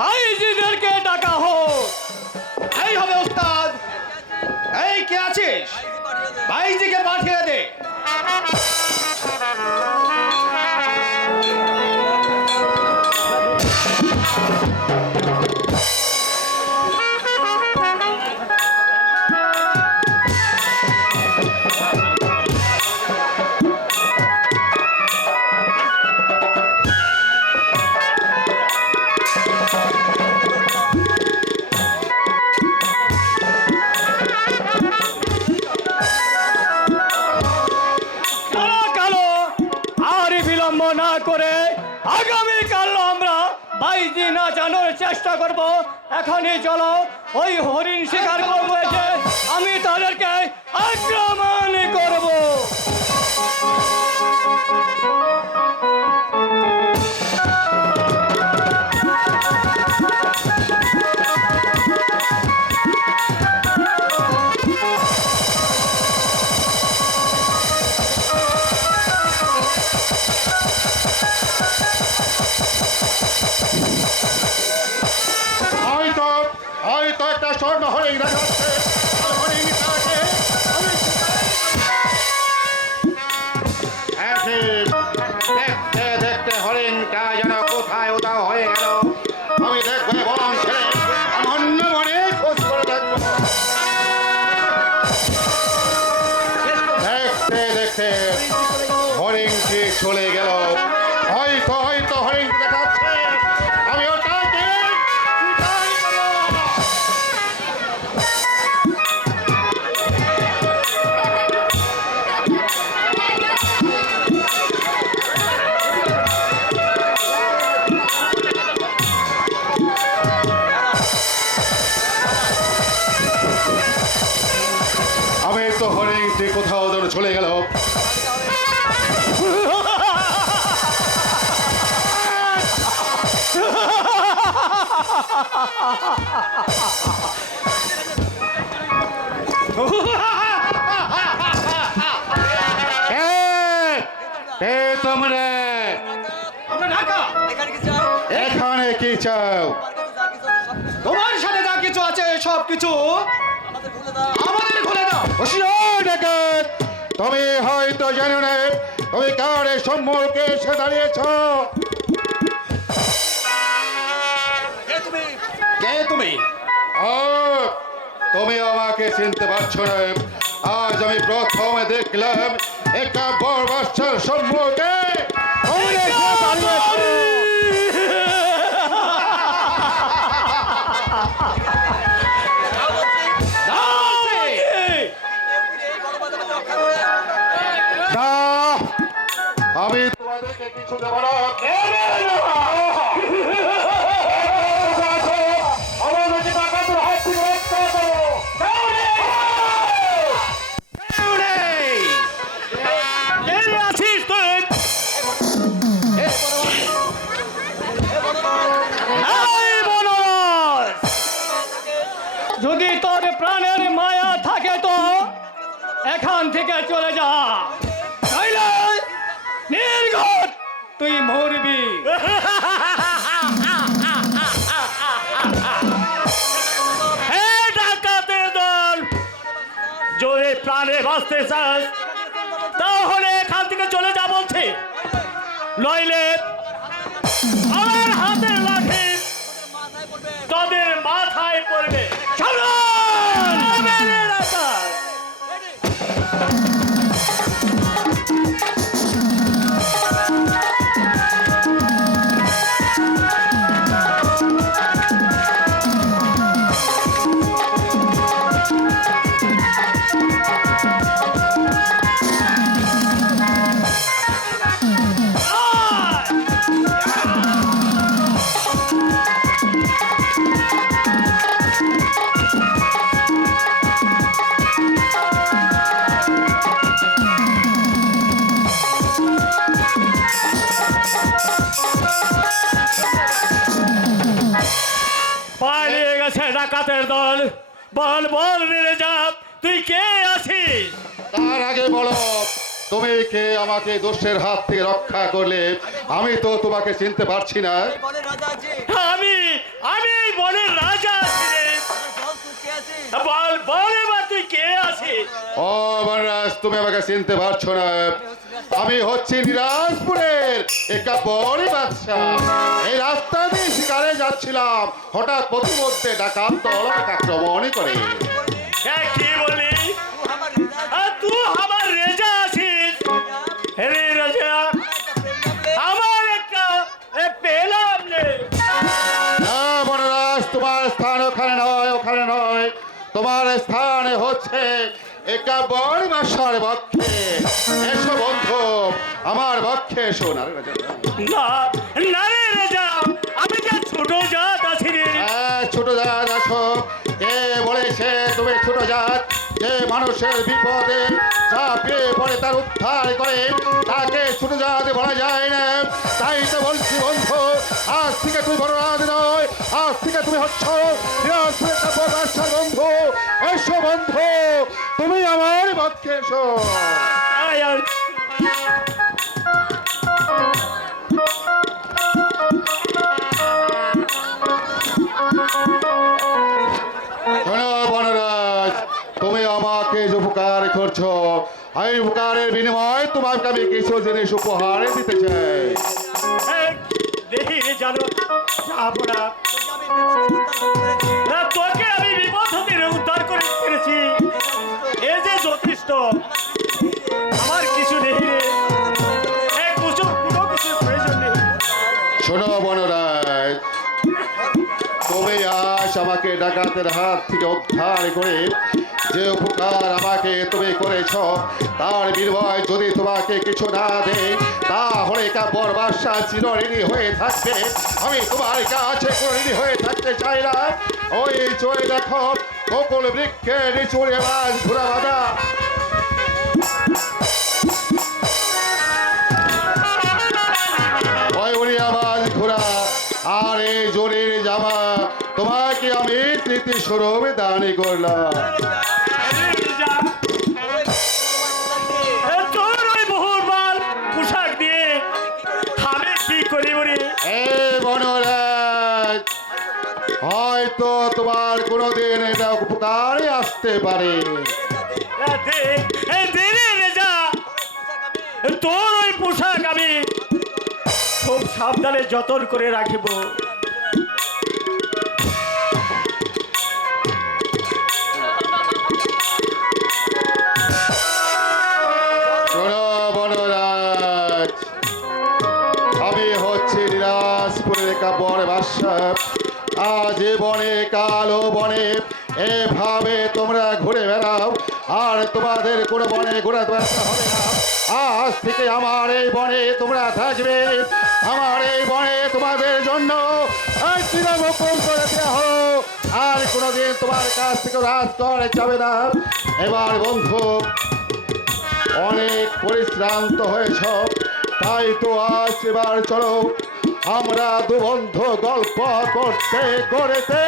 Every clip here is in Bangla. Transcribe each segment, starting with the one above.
ভাইজিদেরকে ডাকা হোক। এই হবে ওস্তাদ। এই কে আছিস? ভাইজিকে পাঠিয়ে দে। না করে আগামীকাল আমরা ভাইজি নাচানোর চেষ্টা করব। এখনই চলো, ওই হরিণ শিকার করবো, এসে আমি তাদেরকে আক্রমণ করব। হয়তো একটা স্বর্ণ হরিণ দেখা যাচ্ছে। দেখতে দেখতে হরিণটা যেন কোথায় উধাও হয়ে গেল। আমি দেখবো বরং ছেড়ে আমি অন্য বনে খোঁজ করে দেখবো। দেখতে দেখতে হরিণটি চলে গেল। হয়তো হরিণ দেখাচ্ছে। আমি ওটাকে হরিণটি কোথাও যেন চলে গেল। তোমরা এখানে কি চাও? তোমার সাথে যা কিছু আছে সব কিছু আমাদের খুলে দাও। তুমি হয়তো জানো না তুমি কার সম্মুখে এসে দাঁড়িয়েছ। কে তুমি? তুমি আমাকে চিনতে পারছো না। আজ আমি প্রথমে দেখলাম একটা বড় বাচ্চার সম্মুখে আমি তোমাদেরকে কিছু দেব না। যদি তোর প্রাণের মায়া থাকে তো এখান থেকে চলে যা, তাইলে নির্ঘাত তুই মরবি। ডাকাতের দল, যদি প্রাণে বাঁচতে চাস তাহলে এখান থেকে চলে যা বলছি, নইলে আমার হাতের লাঠি তোদের মাথায় পড়বে। পালিয়ে গেছে ডাকাতের দল। বল বল নীরজা, তুই কে আছিস? তার আগে বলো তুমি কে? আমাকে দোষের হাত থেকে রক্ষা করলে। আমি তো তোমাকে চিনতে পারছি না। আমি তুমি আমাকে চিনতে পারছো না। আমি হচ্ছি নিরাজপুরের একটা বড় বাদশা। এই রাস্তা দিয়ে শিকারে যাচ্ছিলাম, হঠাৎ প্রতিমধ্যে ডাকাত দল আমাকে আক্রমণ করে। কি বলি তুই আমার রেজা আছিস? রে রাজা, আমার একটা পেলাম নেই। না বনরাজ, তোমার স্থান ওখানে নয়, ওখানে নয়। তোমার স্থান হচ্ছে একা বড় বাসার বক্ষে। এসো বন্ধু, আমার বক্ষে এসো। না রে রাজা, না না রে রাজা, আমি যে ছোট জাত আছি রে। ছোট জাত আছো? কে বলেছে তুমি ছোট জাত? যে মানুষের বিপদে ঝাঁপিয়ে পড়ে তার উদ্ধার করে, তাকে ছোট জাত বলা যায় না। তাই তো বলছি বন্ধু, আজ থেকে তুমি বড় রাজ নয়, আজ থেকে তুমি হচ্ছ বন্ধু। এসো বন্ধু, তুমি আমার পক্ষে এসো। আয় আর শোনো বনরাজ, তুমি আমাকে যে উপকার করছো, এই উপকারের বিনিময়ে তোমাকে আমি কিছু জিনিস উপহার দিতে চাই। দেখি জানো যাবো না। না, তোকে আমি বিপদ হতে উদ্ধার করে পেরেছি, এ যে যথেষ্ট। আমার কিছু নেই রে, কোনো কিছুর প্রয়োজন নেই। শোনো বনরাজ, তুমি আজ আমাকে ডাকাতের হাত থেকে উদ্ধার করে যে উপকার আমাকে তুমি করেছ, তার বিনিময়ে যদি তোমাকে কিছু না দেয়, তাহলে কাপড় বাসা চিরঋণী হয়ে থাকবে। আমি তোমার কাছে ঋণী হয়ে থাকতে চাই না। ওই চলে দেখো, বকুল বৃক্ষে নিচুড়ে মাছ ঘুরা বাঁধা। ওই উড়ি আওয়াজ ঘোরা আর এই জোরের জামা তোমাকে আমি স্মৃতি স্বরূপ দানি করলাম। তোর ওই বহুবার পোশাক দিয়ে আমি কি করি বলি? এ বনরাজ, হয়তো তোমার কোনোদিন এটা উপকারে আসতে পারে। তোর ওই পোশাক আমি খুব সাবধানে যতন করে রাখিব। শোনো বনরাজ, আমি হচ্ছি নিরাজপুরের একটা বড় বাদশা। আজ এ বনে কালো বনে এভাবে তোমরা ঘুরে বেড়াও, আর তোমাদের কোনো বনে ঘুরে বেড়াতে হবে না। আজ থেকে আমার এই বনে তোমরা থাকবে। আমার এই বনে তোমাদের জন্য চিরবকুল করে দেওয়া হলো। আর কোনোদিন তোমার কাছ থেকে রাজ করে যাবে না। এবার বন্ধু, অনেক পরিশ্রান্ত হয়েছ, তাই তো আজ এবার চলো আমরা দু বন্ধু গল্প করতে করতে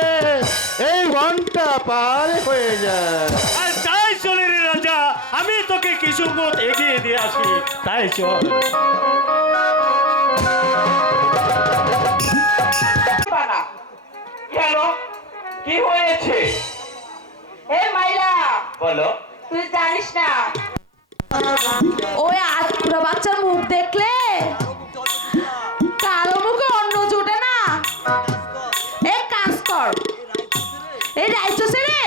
এই বনটা পার হয়ে যায়। আর তাই চলে রে রাজা, আমি তোকে কিছু পথ এগিয়ে দিয়ে আসি। তাই চল। কেন, কি হয়েছে? এ মাইলা, বলো। তুই জানিস না ওই আটকুড়া বাচ্চার মুখ দেখলে কারো মুখে অন্ন জোটে না। এক কাজ কর, এই রাজ্য ছেড়ে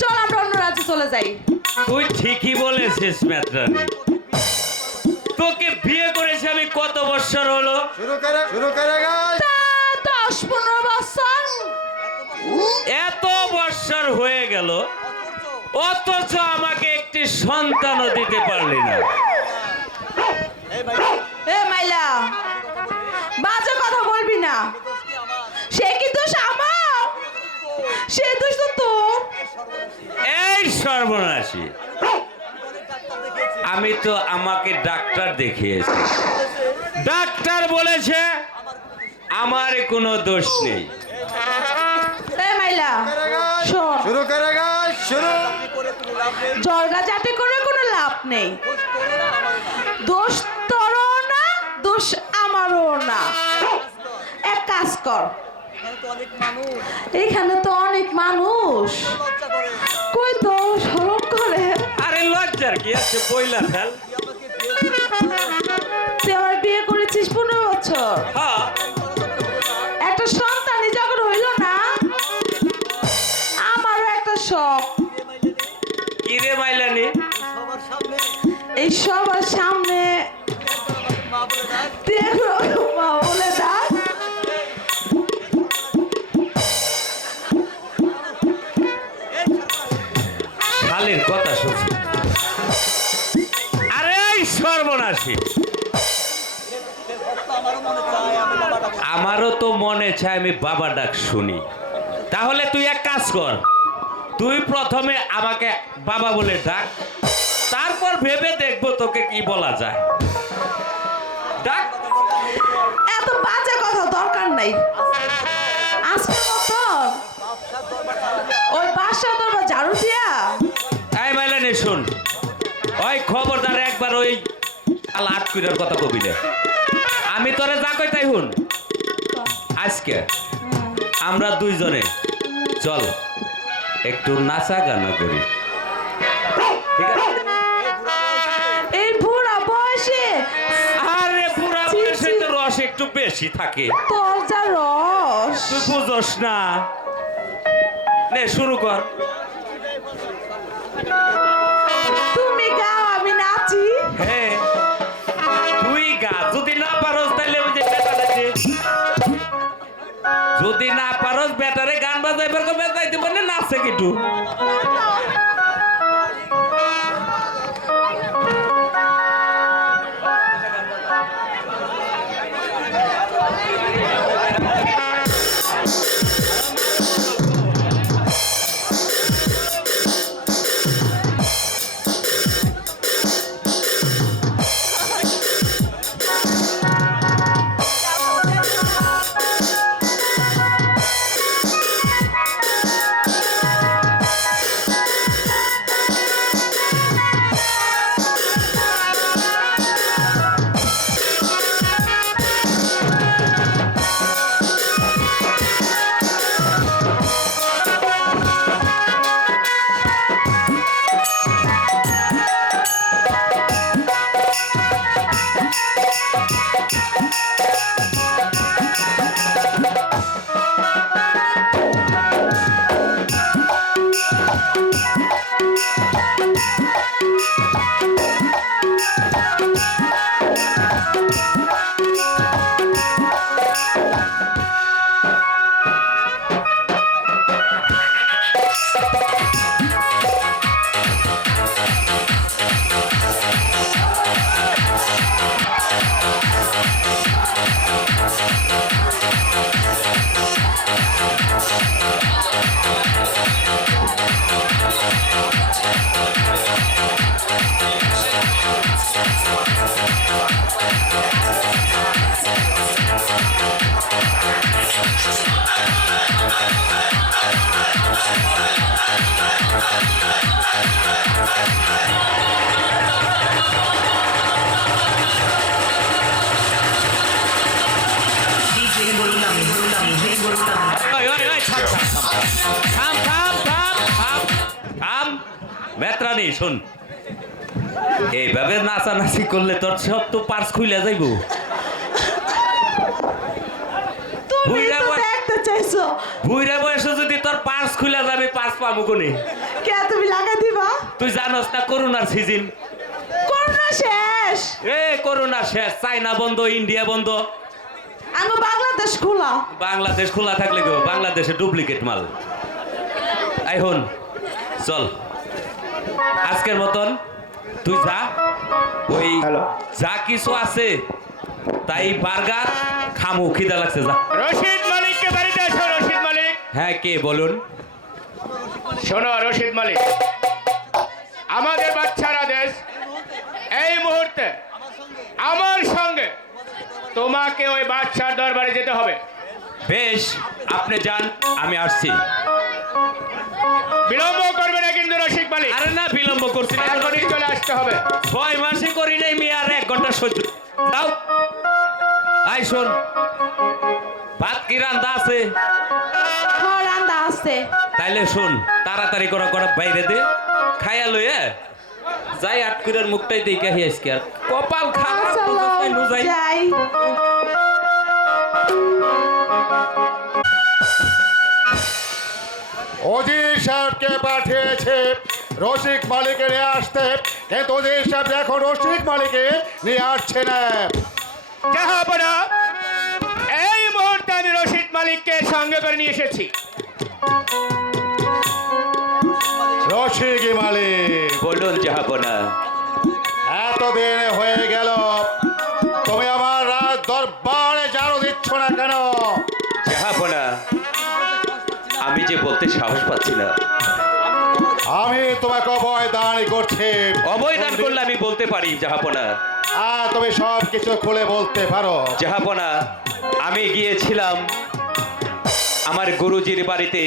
চল আমরা অন্য রাজ্যে চলে যাই। তুই ঠিকই বলেছিস মেত্রানি। তোকে বিয়ে করেছি আমি কত বছর হলো? তা 10-15 বছর। এত বছর হয়ে গেল, অথচ আমাকে একটি সন্তানও দিতে পারলি না। এ মাইলা, বাজে কথা বলবি না। সে কি দোষ আমার? সে দোষ তো তোর। এই সর্বনাশী, আমি তো আমাকে ডাক্তার দেখিয়েছি, ডাক্তার বলেছে আমার কোনো দোষ নেই। এ মাইলা, শোন, জর্গা চাটে করে কোনো লাভ নেই। দোষ তোরও না, দোষ আমারও না। এক কাজ কর, এখানে তো অনেক মানুষ, কই তো শরম করে। আরে লজ্জা লজ্জার কি আছে বইলা ফেল। তুই আমার বিয়ে করেছিস 15 বছর, হ্যাঁ একটা সন্তানই যখন হইল না, আমারও একটা শখ, কি রে মাইলানি? এই সবার সামনে তুই একরকম মা বলে ডাক। শালির কথা শুনছি। আরে এই সর্বনাশী, আমারও তো মনে চায় আমি বাবা ডাক শুনি। তাহলে তুই এক কাজ কর, তুই প্রথমে আমাকে বাবা বলে ডাক, তারপর ভেবে দেখবো তোকে কি বলা যায়। ডাক। এত বাজে কথা দরকার নাই। আজকের মতন ওই বাসা দরবার ঝাড়ু দিয়া এই মাইলানি শুন, ওই খবরদার একবার ওই আট কুড়ার কথা কবি না। আমি তোরে যা কই তাই হুন। আজকে আমরা দুইজনে চল একটু নাচা গানা করি, ঠিক আছে? এই বুড়া বয়সে আরে পুরা বয়সে তো রস একটু বেশি থাকে, তোর যা রস। তুই বুঝোস না। নে শুরু কর। তুমি গাও আমি নাচি। হ্যাঁ তুই গা, যদি না পারোস তাহলে ওই যে বেটারে দে। যদি না পারোস বেটারে গান বাজাইবার কো বাজাইতে পারলে নাচে কিটু। মেত্রানি শুন, এইভাবে নাচানাচি করলে তোর সব তো পার্স খুলে যাইব। তুমি তো দেখতে চাইছো। বুইরা বয়সে যদি তোর পার্স খুলে যাবে, পার্স পাবো কোনে? কে তুমি লাগাই দিবা? তুই জানোস না করোনার সিজন, করোনা শেষ। করোনা শেষ, চাইনা বন্ধ, ইন্ডিয়া বন্ধ, আমি বাংলাদেশ খোলা। বাংলাদেশ খোলা থাকলে গো বাংলাদেশে ডুপ্লিকেট মাল। এখন চল আজকের মতন তুই যা, ওই যা কিছু আছে তাই বার্গার খামু, খিদা লাগছে, যা। রশিদ মালিককে বাড়িতে আসো। রশিদ মালিক। হ্যাঁ কে বলুন? শোনো রশিদ মালিক, আমাদের বাচ্চার আদেশ এই মুহূর্তে আমার সঙ্গে তোমাকে ওই বাচ্চার দরবারে যেতে হবে। বেশ, আপনি যান, আমি আসছি। বিলম্ব করবে না কিন্তু রশিদ মালিক। আরে না, বিলম্ব করছি না, এখনই চলে আসতে হবে। 6 মাসে করি নাই মি, আর 1 ঘন্টা সহ্য দাও। আই শোন, ভাত কি রান্দা আছে? হ্যাঁ রান্দা আছে। তাইলে শোন, তাড়াতাড়ি করে বাইরে দে, খাইয়া লইয়ে যাই আটকুরের মুখটাই দেখে আজকে আর কপাল খারাপ চলো যাই যাই। অজির সাহেবকে পাঠিয়েছে রসিক মালিকে নিয়ে আসতে, কিন্তু অজির সাহেব এখন রসিক মালিকে নিয়ে আসছে না। জাহাপনা, এই মুহূর্তে আমি রশিদ মালিককে সঙ্গে করে নিয়ে এসেছি। রসিক মালিক, বলুন জাহাপনা। এতদিন হয়ে গেল, তুমি আমার রাজ দরবারে জানো দিচ্ছ না কেন? জাহাপনা, আমি যে বলতে সাহস পাচ্ছি না। আমি তোমাকে অভয় দান করছি। অবৈধান করলে আমি বলতে পারি জাহাপনা। তুমি সব কিছু খুলে বলতে পারো। জাহাপনা, আমি গিয়েছিলাম আমার গুরুজির বাড়িতে।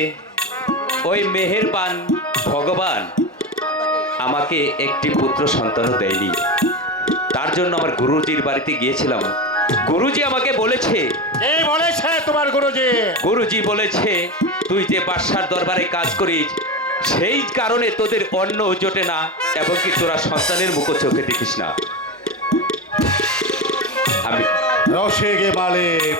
ওই মেহেরবান ভগবান আমাকে একটি পুত্র সন্তানও দেয়নি। তার জন্য আমার গুরুজির বাড়িতে গিয়েছিলাম। গুরুজি আমাকে বলেছে। কে বলেছে তোমার গুরুজি? গুরুজি বলেছে তুই যে বাদশার দরবারে কাজ করিস সেই কারণে তোদের অন্ন জোটে না, এবং কি তোরা সন্তানের মুখ চোখে দেখিস না। আমি রসিক মালিক,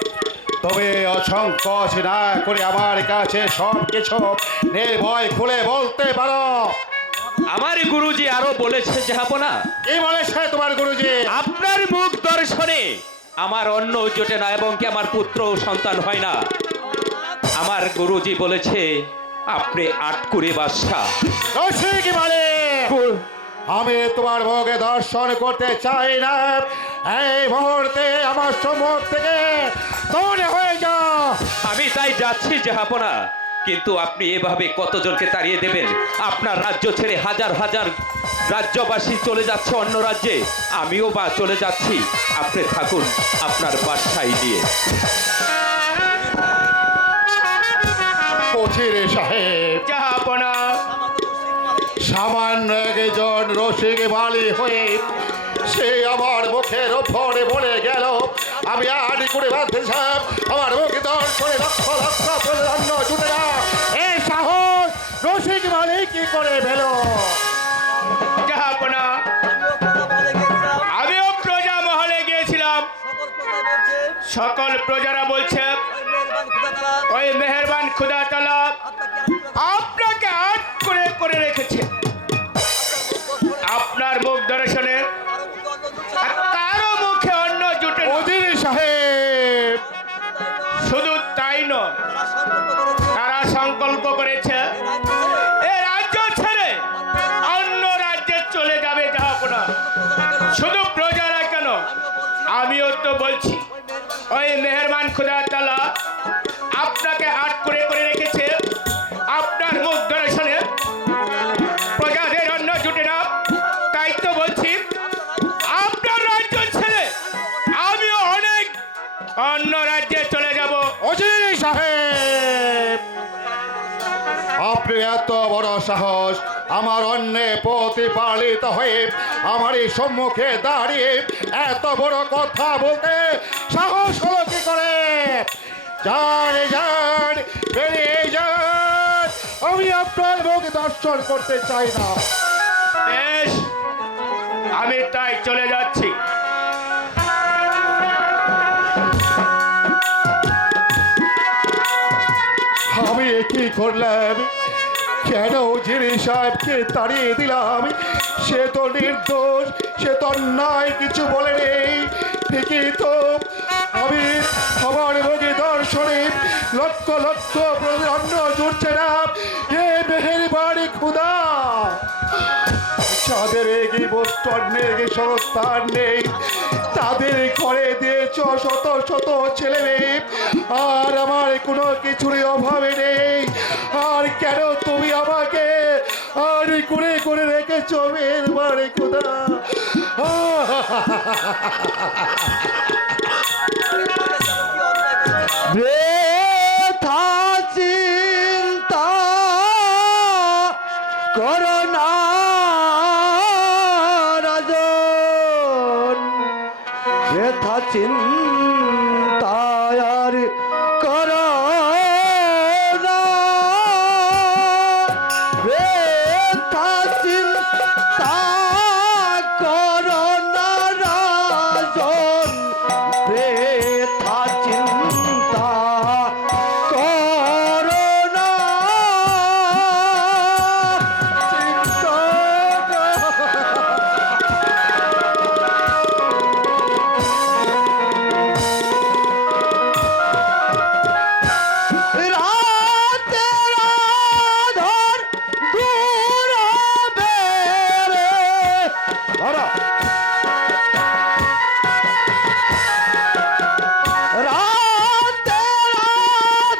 তবে অসংখ্য না করে আমার কাছে সব কিছু নির্ভয় খুলে বলতে পারো। আমার গুরুজি আরো বলেছে জাহাপনা, কি বলেছে তোমার গুরুজি? আপনার মুখ দর্শনে আমার অন্ন জোটে না, এবং কি আমার পুত্র ও সন্তান হয় না। আমার গুরুজি বলেছে আপনি আটকুরে বাদশা। রসিক মালিক, আমি তোমার মুখে দর্শন করতে চাই না। এই মুহূর্তে আমার সম্মুখ থেকে দূরে হয়ে যাও। আমি তাই যাচ্ছি জাহাপনা, কিন্তু আপনি এভাবে কতজনকে তাড়িয়ে দেবেন? আপনার রাজ্য ছেড়ে হাজার হাজার রাজ্যবাসী চলে যাচ্ছে অন্য রাজ্যে, আমিও বা চলে যাচ্ছি। আপনি থাকুন আপনার বাদশাহী দিয়ে। পচির সাহেব, জাহাপনা, সামান্য একজন রসিক মালি হয়ে সে আমার মুখের ওপরে বলে গেল আমি আড়ি করে বাঁধতে সাহেব, আমার মুখে দর্শনে লক্ষ লক্ষ প্রধান্য জুটে না। এই সাহস রসিক মালি কি করে পেল? জাহাপনা, আমিও প্রজা মহলে গিয়েছিলাম। সকল প্রজারা বলছে ওই মেহেরবান খুদা তাআলা আপনাকে আট করে করে রেখেছে। আপনার মুখ দর্শনে কারো মুখে অন্ন জুটে না। অজির সাহেব, শুধু তাই নয়, তারা সংকল্প করেছে এ রাজ্য ছেড়ে অন্য রাজ্যে চলে যাবে জাহাপনা। শুধু প্রজারা কেন, আমিও তো বলছি ওই মেহেরবান খুদা তাআলা আপনাকে আট করে করে রেখেছে। আপনার মুখ দর্শনে প্রজাদের অন্ন জুটে না, তাই তো বলছি আপনার রাজ্য ছেড়ে আমিও অনেক অন্য রাজ্যে চলে যাব। অজির সাহেব, আপনি এত বড় সাহস আমার অন্যে প্রতিপালিত হয়ে আমার এই সম্মুখে দাঁড়িয়ে এত বড় কথা বলতে সাহস হলো কি করে? যান যান, বেরিয়ে যান, আমি আপনার মুখ দর্শন করতে চাই না। বেশ, আমি তাই চলে যাচ্ছি। আমি কি করলাম? কেন উজির সাহেবকে তাড়িয়ে দিলাম? সে তো নির্দোষ, সে তো অন্যায় কিছু বলে নেই। ঠিকই তো, আমি আমার মুখে দর্শনে লক্ষ লক্ষ অন্ন জুটছে না। এ মেহেরবানি খুদা, যাদের এগিয়ে বস্তু নেই, সংস্থান নেই, তাদের ঘরে দিয়েছ শত শত ছেলে মেয়ে, আর আমার কোনো কিছুরই অভাবে নেই। আর কেন তুমি আমাকে আর করে করে রেখেছ মেহেরবানি খুদা? বৃথা চিন্তা করো না রাজন, বৃথা চিন্তা আর করো না, বৃথা চিন্তা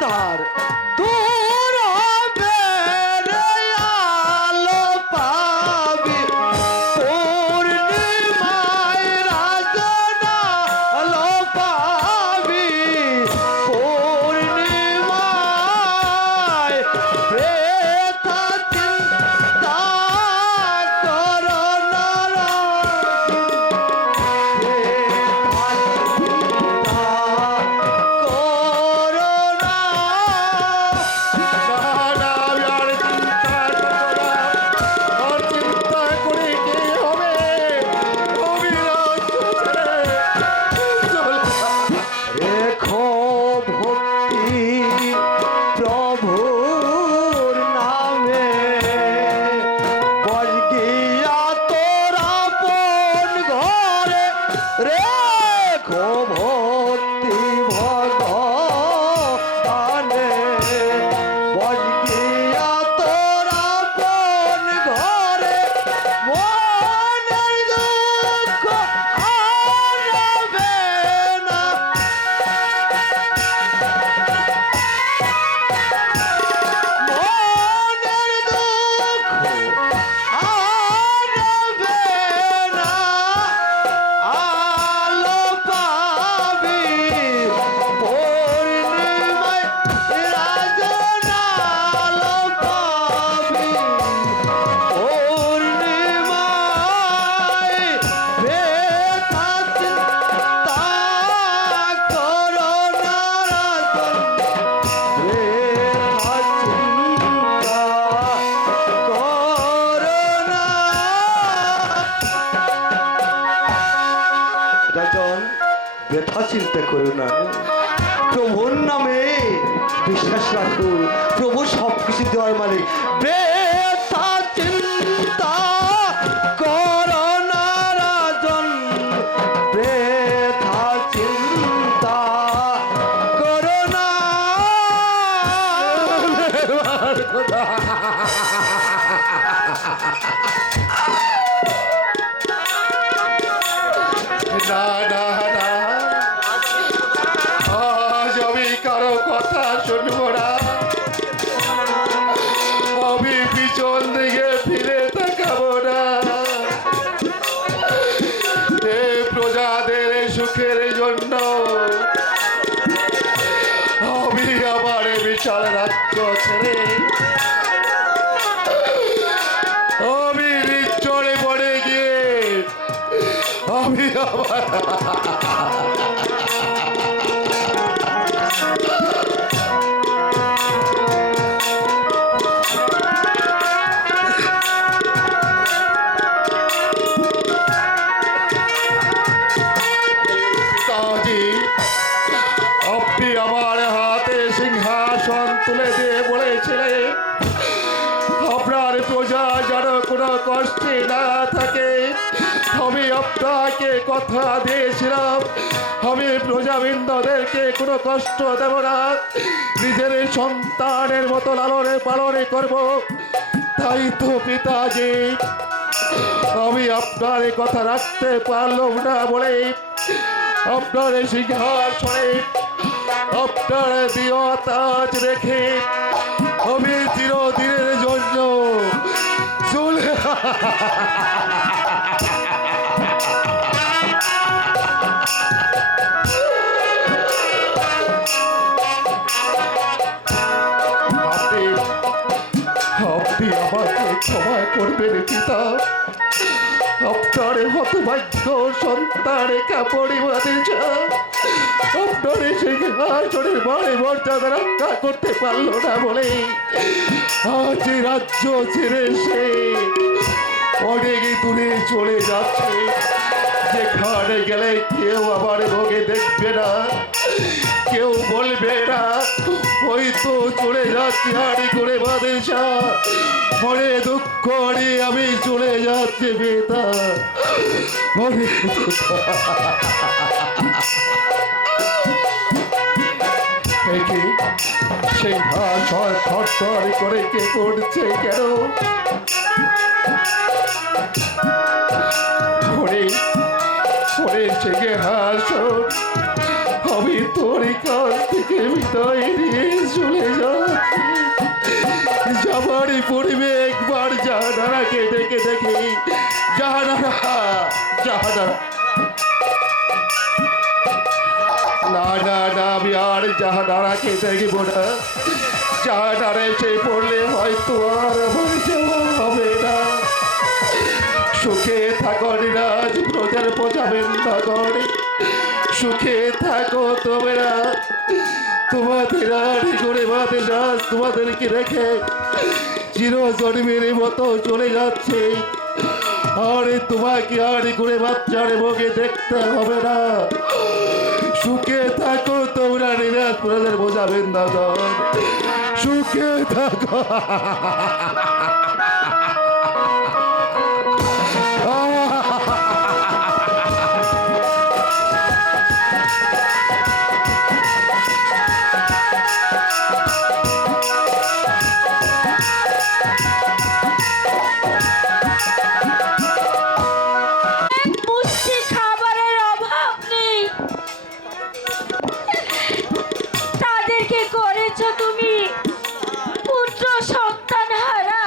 আধার দূর হবে রে আলো পাবি পূর্ণিমায় রাজনা আলো পাবি পূর্ণিমায় প্রেতা চিন্তা করো না রেখো ভক্তি প্রভুর নামে বজগিয়া তোরা পন ঘরে রেখো ভক্তি ভগবানে বজগিয়া তোরা পন ঘরে মনের দুঃখ আনবে না মনের দুঃখ আনবে না আলো পাবি পূর্ণিমায় রাজনা আলো পাবি পূর্ণিমায় ব্যথা চিন্তা করো না রাজন ব্যথা চিন্তা করো না রাজন ব্যথা চিন্তা করো না প্রভুর নামে বিশ্বাস রাখো প্রভু সবকিছু দেওয়ার মালিক ব্যথা চিন্তা করো না রাজন ব্যথা চিন্তা করো না না না না আজ আমি কারো কথা শুনবো না আমি পিছন দিকে ফিরে তাকাবো না এ প্রজাদের সুখের জন্য আমি আমার বিশাল রাজ্য ছেড়ে আমি নিশ্চরে পড়ে গিয়ে আমি আবার পিতাজি আপনি আমার হাতে সিংহাসন তুলে দিয়ে বলেছিলেন আপনার প্রজা যেন কোনো কষ্টে না থাকে আমি আপনাকে কথা দিয়েছিলাম আমি প্রজাবৃন্দদেরকে কোনো কষ্ট দেব না নিজের সন্তানের মতো লালনে পালনে করব তাই তো পিতাজি আমি আপনার এই কথা রাখতে পারলাম না বলে আপনার এই সিংহাসনে আপনার দিও তাজ রেখে আমি চিরদিনের জন্য চলে আপনি আমাকে ক্ষমা করবেন পিতা আপনার হতভাগ্য সন্তান কাপড়ি বাদে আপনার সিংহাসনের বড়ে মর্যাদা রক্ষা করতে পারলো না বলে আজ এই রাজ্য ছেড়ে সে অনেক দূরে চলে যাচ্ছে যেখানে গেলে কেউ আবার ভোগে দেখবে না কেউ বলবে না ওই তো চলে যাচ্ছি হাড়ি করে বাদেশা মনে দুঃখ নিয়ে আমি চলে যাচ্ছি বেতা মনে সেই ভাষা থর করে কে করছে কেন পরে পরে থেকে হাসো আমি তোর কাছ থেকে বিদায় নিয়ে চলে যাচ্ছি। যাবারই পড়বে একবার জাহানারাকে ডেকে দেখি। জাহানারা, জাহানারা। না না না, আমি আর জাহানারাকে দেখব না। জাহানারা এসে পড়লে হয়তো আর আমার যাওয়া হবে না। সুখে থাকো নিরাজ প্রজার প্রজাবেন নগর, সুখে থাকো তোমরা। তোমাদের আর করে বাদের রাজ তোমাদেরকে রেখে চিরজন্মের মতো চলে যাচ্ছে। আরে তোমাকে আর করে বাচ্চার মুখে দেখতে হবে না। সুখে থাকো তোমরা নিরাজ প্রজার বোঝাবেন নগর, সুখে থাকো। মুষ্টি খাবারের অভাব নেই, তাদেরকে করেছো তুমি পুত্র সন্তান হারা।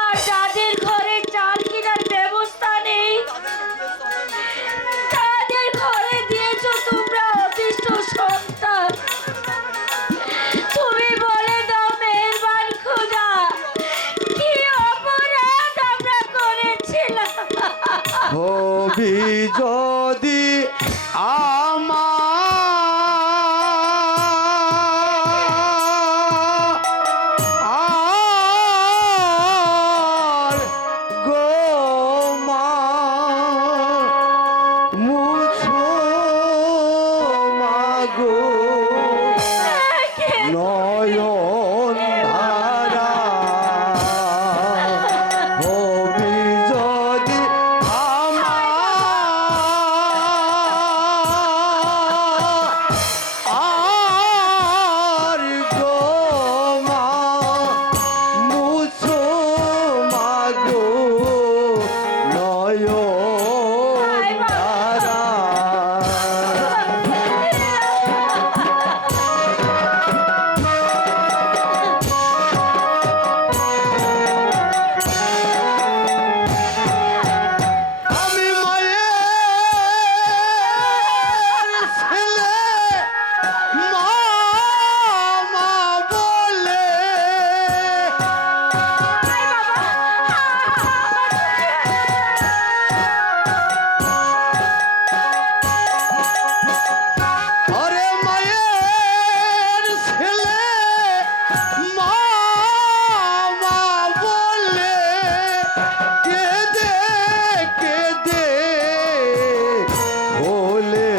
আর যাদের ঘরে চাল কেনার ব্যবস্থা নেই, তাদের ঘরে দিয়েছো তোমরা অতিষ্ঠ সন্তান। তুমি বলে দাও মেহেরবান খোদা, কি অপরাধ আমরা করেছিলাম? হবি যদি আমার গো মা মুছো মাগো নয়ন ধারা হবি যদি আর গো মা মুছো মাগো নয়ন ধারা আমি মায়ের ছেলে মা বলে আরে মায়ের ছেলে মা বলে কেঁদে কেঁদে বলে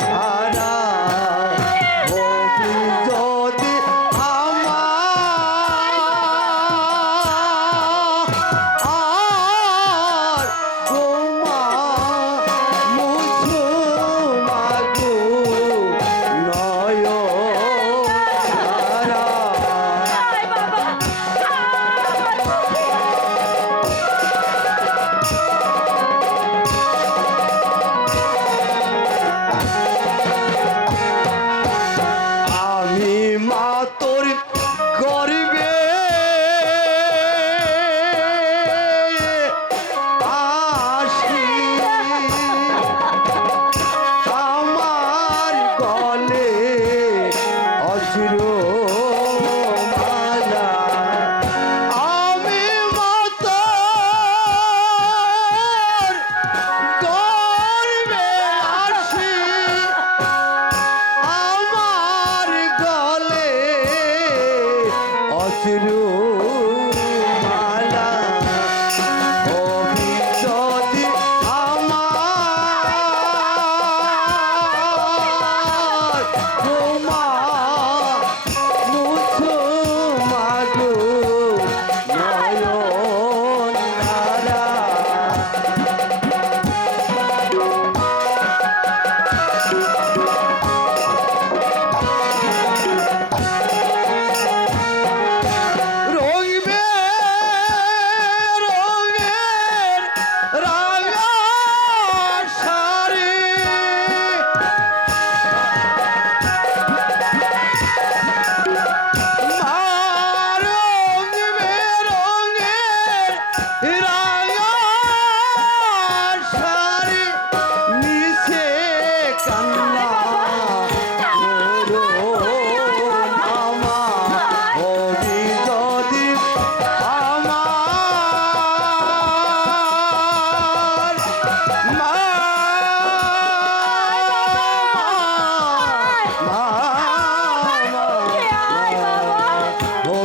সারা হবি যদি আমার গোমা মুছো মাগো নয় সারা আমি মা তোর গরিবে আসি আমার গলে অজর মালা আমি মা তোর গরিবে আসি আমার গলে অশ্রু মালা হবি যদি আমার গোমা মুছো মাগো নয়ন ধারা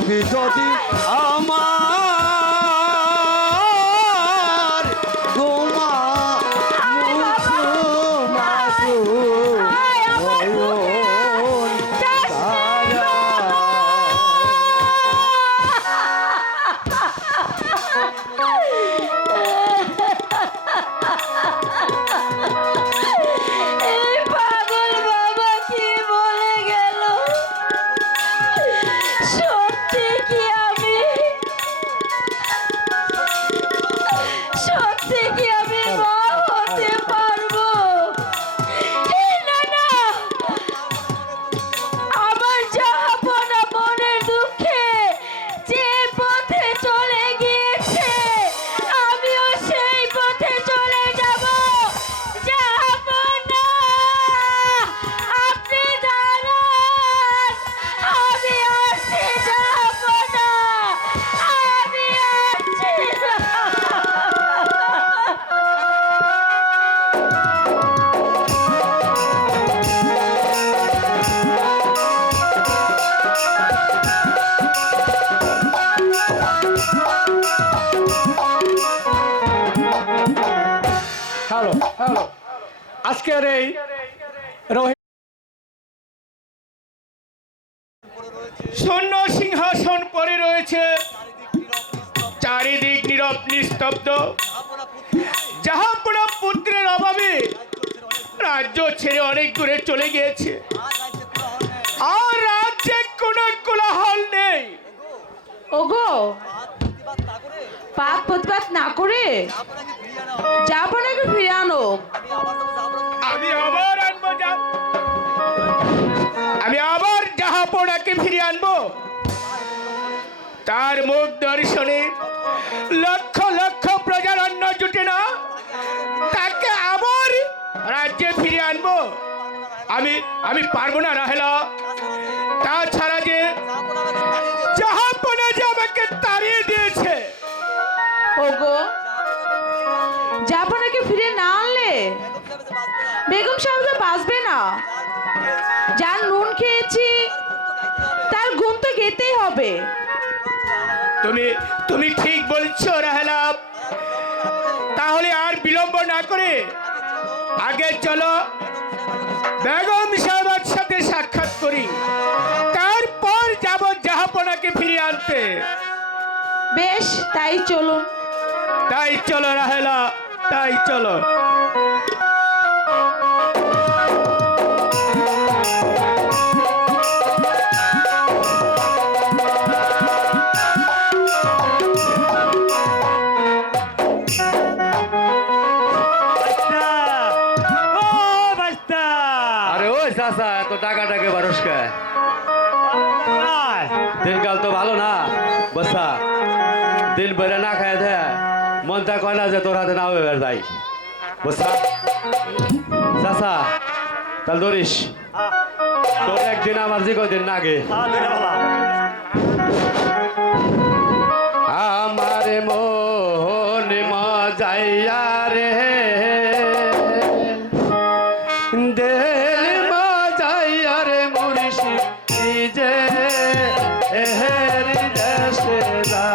তুমি যদি আমার গোমা মুছু মাসু নয়ন তারা। এই পাগল বাবা কি বলে গেল? সত্যি কি আমি মা হতে পারবো? না না, আমার জাহাপনা মনের দুঃখে যে পথে চলে গিয়েছে আমিও সেই পথে চলে যাব। জাহাপনা, আপনি দাঁড়ান, আমি আসছি। জাহাপনা, আমি আসছি। হ্যালো হ্যালো, আজকের এই শূন্য সিংহাসন পড়ে রয়েছে, চারিদিক নীরব নিস্তব্ধ। জাহাপনা পুত্রের অভাবে রাজ্য ছেড়ে অনেক দূরে চলে গিয়েছে, আর রাজ্যে কোনো কোলাহল নেই। ওগো, পাক প্রতিবাদ না করে জাহাপনাকে ফিরে আনো। আমি আবার জাহাপনাকে ফিরে আনবো। তার মুখ দর্শনে লক্ষ লক্ষ প্রজার অন্ন জুটে না, তাকে আবার রাজ্যে ফিরে আনবো। আমি পারবো না রাহেলা। তাছাড়া যে জাহাপনা যে আমাকে তাড়িয়ে দিয়েছে। ওগো, জাহাপনাকে ফিরে না আনলে বেগম সাহেব তো বাঁচবে না। যার নুন খেয়েছি তার গুণ তো খেতেই হবে। তুমি ঠিক বলছো রাহেলা। তাহলে আর বিলম্ব না করে আগে চলো বেগম সাহেবের সাথে সাক্ষাৎ করি, তারপর যাব জাহাপনাকে ফিরিয়ে আনতে। বেশ, তাই চলুন। তাই চলো রাহেলা, তাই চলো। আরে ওই চাচা, এত টাকাটাকে বারসকে দিনকাল তো ভালো না বসা। দিন বেড়ে না খায় দে, মনটা কয় না যে তোর হাতে না হবে যাই বসা। চাচা তাহলে ধরিস, তোর একদিন আমার যে কদিন না গে। আমার মন মজাইয়া রে দেল মজাইয়া রে মুর্শি যে এহের দেশে যা।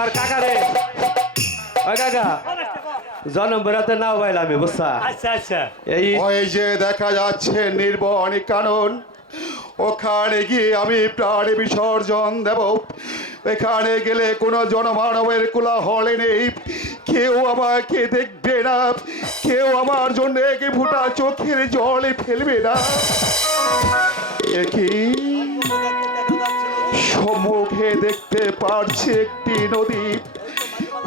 আমার কাকা রে ওই কাকা জন্ম বেড়াতে নাও পাইলাম আমি বুঝছা আচ্ছা আচ্ছা এই ওই যে দেখা যাচ্ছে নির্বন কানন, ওখানে গিয়ে আমি প্রাণ বিসর্জন দেব। এখানে গেলে কোনো জনমানবের কোলাহলে নেই, কেউ আমাকে দেখবে না, কেউ আমার জন্য এক ফুটা চোখের জলে ফেলবে না। কি সম্মুখে দেখতে পারছি একটি নদী,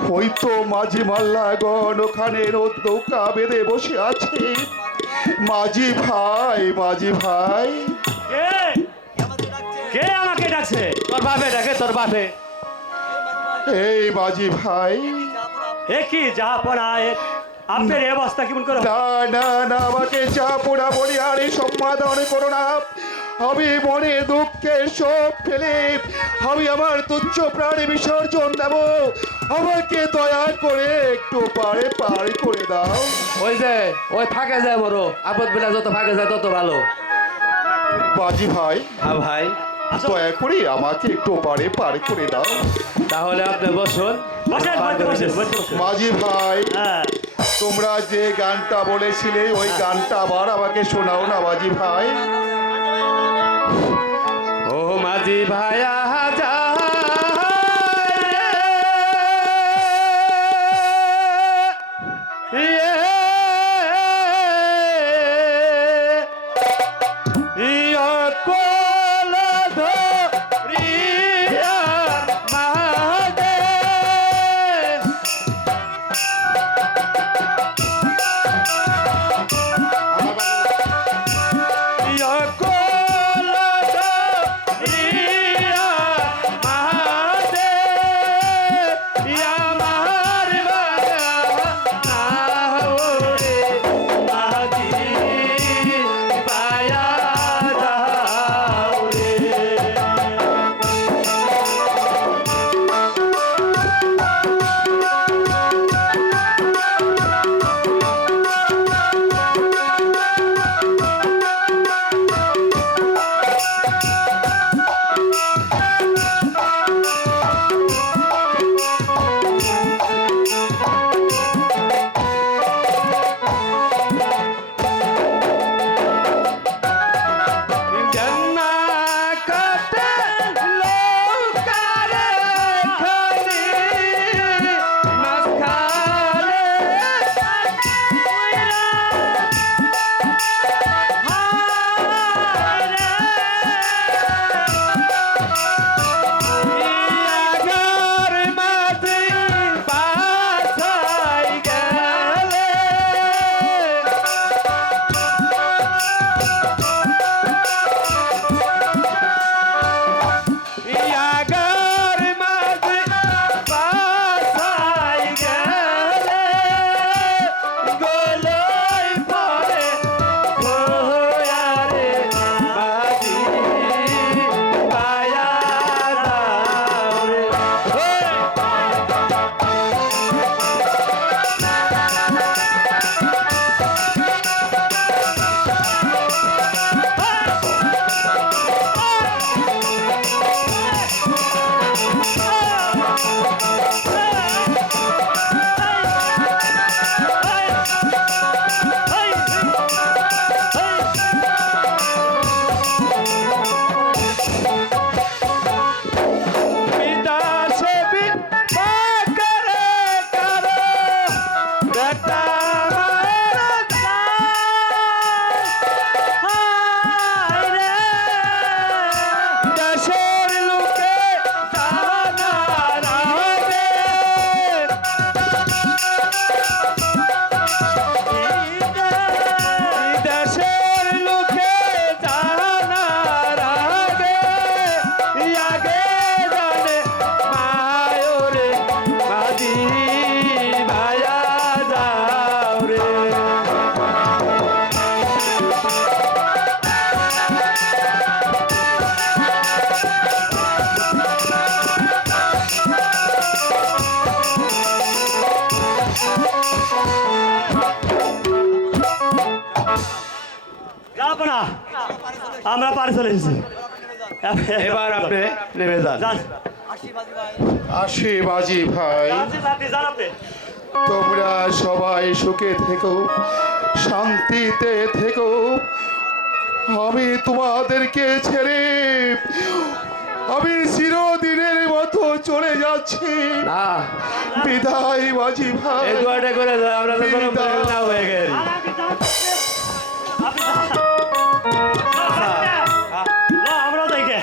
হয়তো মাঝি মাল্লাগণ ওখানে নৌকা বেঁধে বসে আছে। মাঝি ভাই, মাঝি ভাই, কে আমাকে ডাকছে? তোর বাপে ডাকে তোর বাপে এই মাঝি ভাই। এ কি যা পড়া আপনার এই অবস্থা কেমন করে? না না না, আমাকে চা পোড়া বলি আর এই সম্মাদন করো না। আমি মনে দুঃখে সব ফেলে আমি আমার তুচ্ছ প্রাণে বিসর্জন দেব। আমাকে দয়া করে একটু পারে পার করে দাও। ওই যে ওই ফাঁকে যায় মরো, আপদ বেলা যত ফাঁকে যায় তত ভালো। মাঝি ভাই, হ্যাঁ ভাই, দয়া করে আমাকে একটু পারে পার করে দাও। তাহলে আপনি বসুন। মাঝি ভাই, হ্যাঁ তোমরা যে গানটা বলেছিলে ওই গানটা আবার আমাকে শোনাও না মাঝি ভাই। ও মাঝি ভাইয়া যা আমরা পারে চলে এসেছি। এবার আপনি নেমে যান। যান। আসি বাজি ভাই, তোমরা সবাই সুখে থেকো, শান্তিতে থেকো। আমি তোমাদেরকে ছেড়ে আমি চিরদিনের মতো চলে যাচ্ছি। না বিদায় বাজি ভাই, এই দুয়াটা করে দাও, আমরা তো কোনো বিদায়। না হয়ে গেল। আমরা দেখে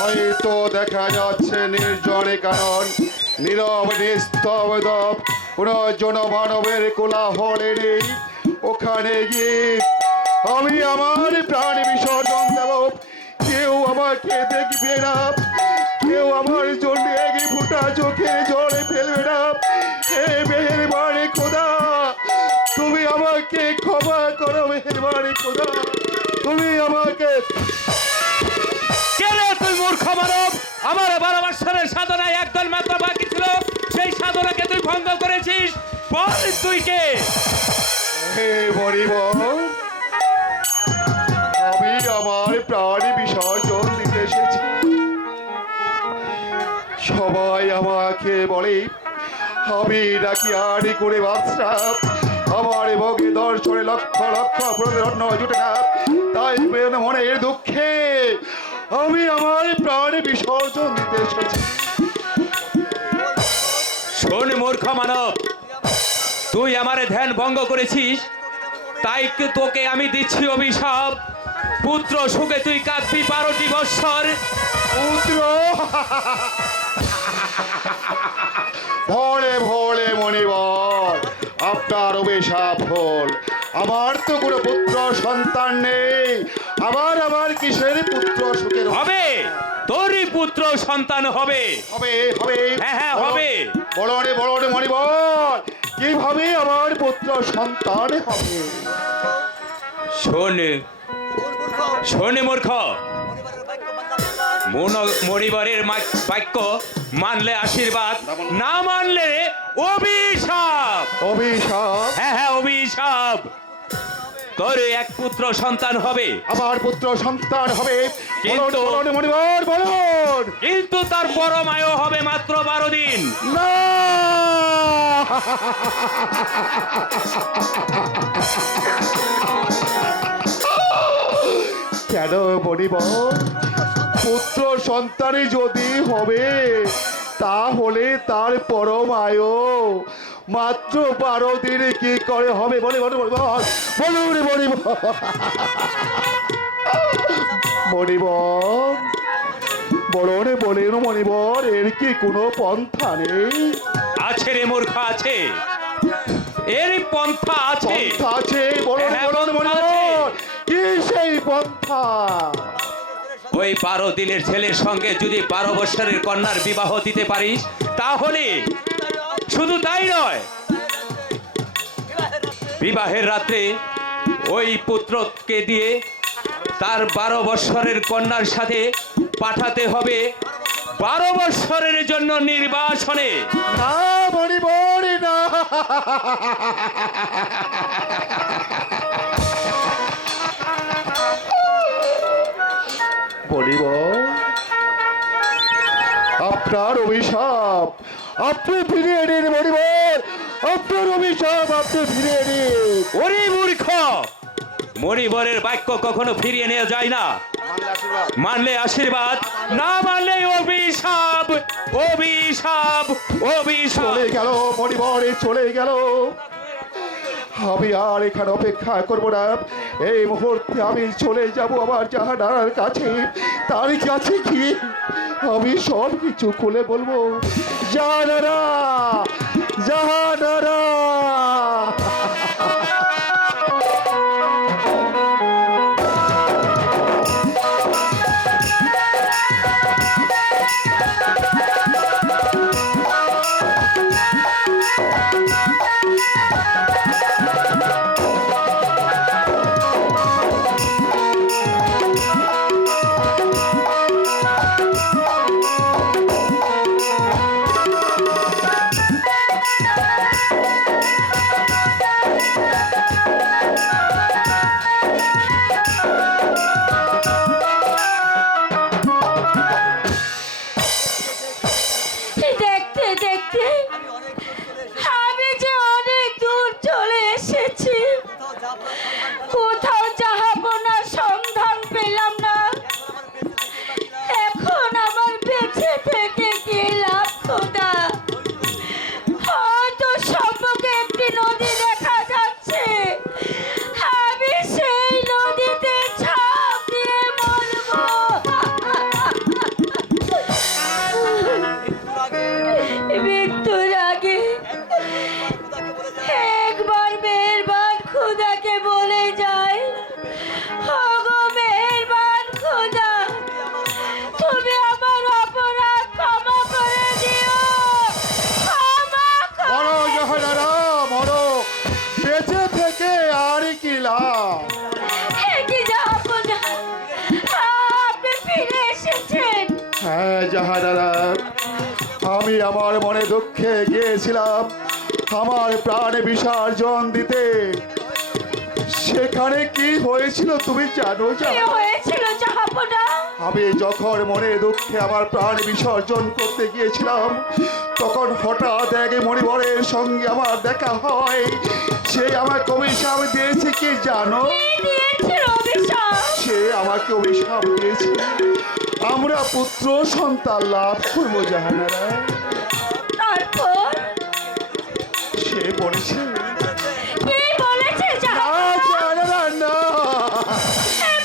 হয়তো দেখা যাচ্ছে নির্জনে কারণ নীরব নিস্তব্ধ, কোন জনমানবের কোলাহলে নেই। ওখানে গিয়ে আমি আমার প্রাণ বিসর্জন দেব। কেউ আমাকে দেখবে না, কেউ আমার জন্য এক ফুটা চোখের জলে ফেলবে না। হে মেহেরবানি খোদা, তুমি আমাকে ক্ষমা করো। মেহেরবানি খোদা, তুমি আমাকে কে রে তুই মূর্খ মানব? আমার 12 বছরের সাধনায় একদল মাত্র বাকি ছিল, সেই সাধনাকে তুই ভঙ্গ করেছিস। বল তুই কে? হে বলিব, আমি আমার প্রাণ বিসর্জন দিতে এসেছি। সবাই আমাকে বলে আমি নাকি আড়ি করে বাদশা, আমার ভোগে দর্শনে লক্ষ লক্ষ প্রতিরণ্য জুটে না। তাই মনের দুঃখে আমি আমার প্রাণ বিসর্জন দিতে এসেছি। শোন মূর্খ মানব, তুই আমার ধ্যান ভঙ্গ করেছিস, তাই কি তোকে আমি দিচ্ছি অভিশাপ। পুত্র সুখে তুই কাঁদবি 12টি বৎসর। পুত্র ভোরে ভোরে মণিবর, আপনার অভিশাপ হল। আমার তো কোনো পুত্র সন্তান নেই, আমার কিসের পুত্র সুখের হবে, তোরই পুত্র সন্তান হবে। হবে হবে হ্যাঁ, হ্যাঁ, হবে। বলরে বলরে মণিবর, কিভাবে আমার পুত্র সন্তান হবে? শোন শোন মূর্খ, মরিবারের বাক্য মানলে আশীর্বাদ, না মানলে অভিশাপ। অভিশাপ? হ্যাঁ হ্যাঁ, অভিশাপ। তোর এক পুত্র সন্তান হবে, আমার পুত্র সন্তান হবে। কিন্তু- বলরে মণিবর বলুন। কিন্তু তার পরমায়ু হবে মাত্র 12 দিন। না, কেন বলিব? পুত্র সন্তানই যদি হবে, তাহলে তার পরম আয়ু মাত্র 12 দিনে কি করে হবে? বলে বলে বলব বলুন বলিব বলিব বলনে বলেন মণিবর, এর কি কোনো পন্থা নেই? আছে রে মূর্খ, আছে, এর পন্থা আছে। পন্থা আছে? বলনে হ্যাঁ, বলন পন্থা মণিবর, কি সেই পন্থা? ওই 12 দিনের ছেলের সঙ্গে যদি 12 বৎসরের কন্যার বিবাহ দিতে পারিস, তাহলে শুধু তাই নয়, বিবাহের রাত্রে ওই পুত্রকে দিয়ে তার 12 বৎসরের কন্যার সাথে পাঠাতে হবে 12 বৎসরের জন্য নির্বাসনে। না মণিবর, না। বলিব, আপনার অভিশাপ আপনি ফিরিয়ে নিন মণিবর, আপনার অভিশাপ আপনি ফিরিয়ে নিন। ওরে মূর্খ, মরিবরের বাক্য কখনো ফিরিয়ে নেওয়া যায় না। মানলে আশীর্বাদ, না মানলে অভিশাপ। অভিশাপ, অভিশাপ। চলে গেল মণিবর, চলে গেল। আমি আর এখানে অপেক্ষা করবো না। এই মুহূর্তে আমি চলে যাব আমার জাহানারার কাছে। তার কাছে কি আমি সব কিছু খুলে বলবো। জাহানারা, জাহানারা। জাহানারা, আমি আমার মনে দুঃখে গিয়েছিলাম আমার প্রাণে বিসর্জন দিতে। সেখানে কি হয়েছিল তুমি জানো? কি হয়েছিল জাহাপনা? আমি যখন মনে দুঃখে আমার প্রাণ বিসর্জন করতে গিয়েছিলাম, তখন হঠাৎ এক মণিবরের সঙ্গে আমার দেখা হয়। সে আমাকে অভিশাপ দিয়েছে, কি জানো? কি দিয়েছিল অভিশাপ? সে আমাকে অভিশাপ দিয়েছে আমরা পুত্র সন্তান লাভ করবো জাহানারা। তারপর সে বলেছে, কি বলেছে না জাহাপনা? জাহানারা না,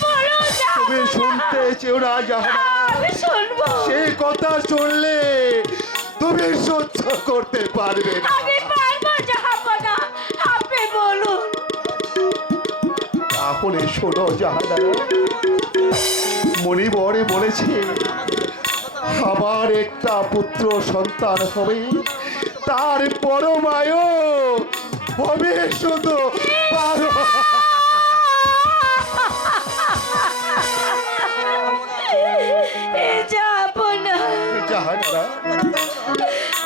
বলো তুমি জাহাপনা। শুনতে চেও না জাহানারা। আমি শুনবো। সেই কথা শুনলে তুমি সহ্য করতে পারবে না। আমি পারবো জাহাপনা, আপনি বলুন। তাহলে শোনো জাহানারা, মণিবরে বলেছে আমার একটা পুত্র সন্তান হবে, তার পরমায়ু হবে শুধু 12। জাহাপনা, জাহানারা,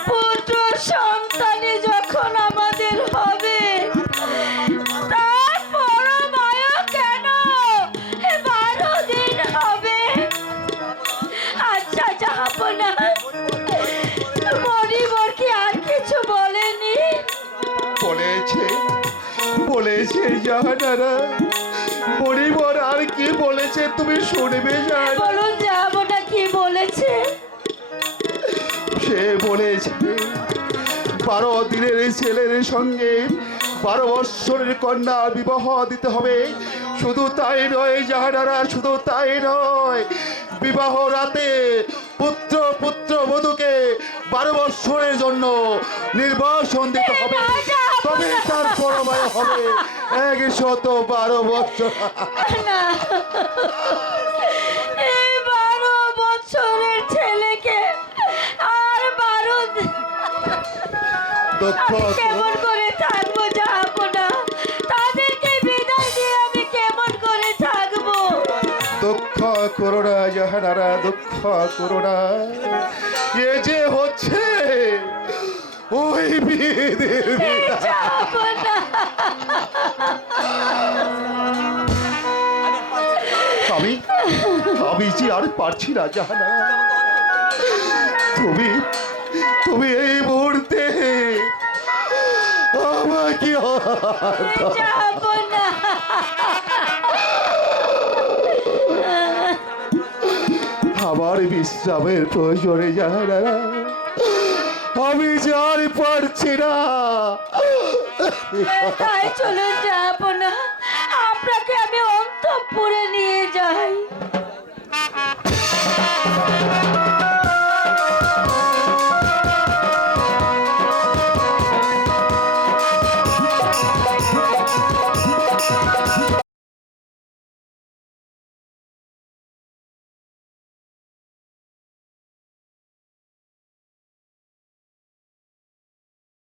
পুত্র সন্তানে যখন আমাদের হবে, তার পরমায়ু কেন 12 দিন হবে? আচ্ছা জাহাপনা, মণিবর কি আর কিছু বলেনি? বলেছে বলেছে জাহানারা, মণিবর আর কি বলেছে তুমি শুনবে জাহানারা? বলুন জাহাপনা, কি বলেছে? সে বলেছে 12 দিনের ছেলের সঙ্গে 12 বৎসরের কন্যা বিবাহ দিতে হবে। শুধু তাই নয় জাহানারা, শুধু তাই নয়, বিবাহ রাতে পুত্র বধূকে 12 বৎসরের জন্য নির্বাসন দিতে হবে, তবে তার পরমায়ু হবে 112 বৎসর। না, এই 12 বছরের ছেলেকে আর 12 দুঃখ আমি কেমন করে থাকবো জাহাপনা? তাদেরকে বিদায় দিয়ে আমি কেমন করে থাকবো? দুঃখ করো না জাহানারা, দুঃখ করো না। এ যে হচ্ছে ওই বিয়েদের বিয়ে। জাহাপনা, আমি আমি যে আর পারছি না জাহানারা। তুমি এই মুহূর্তে আমাকে জাহাপনা, আমার বিশ্রামের প্রয়োজনে জাহানারা, আমি যে আর পারছি না। তাই চলুন জাহাপনা, আপনাকে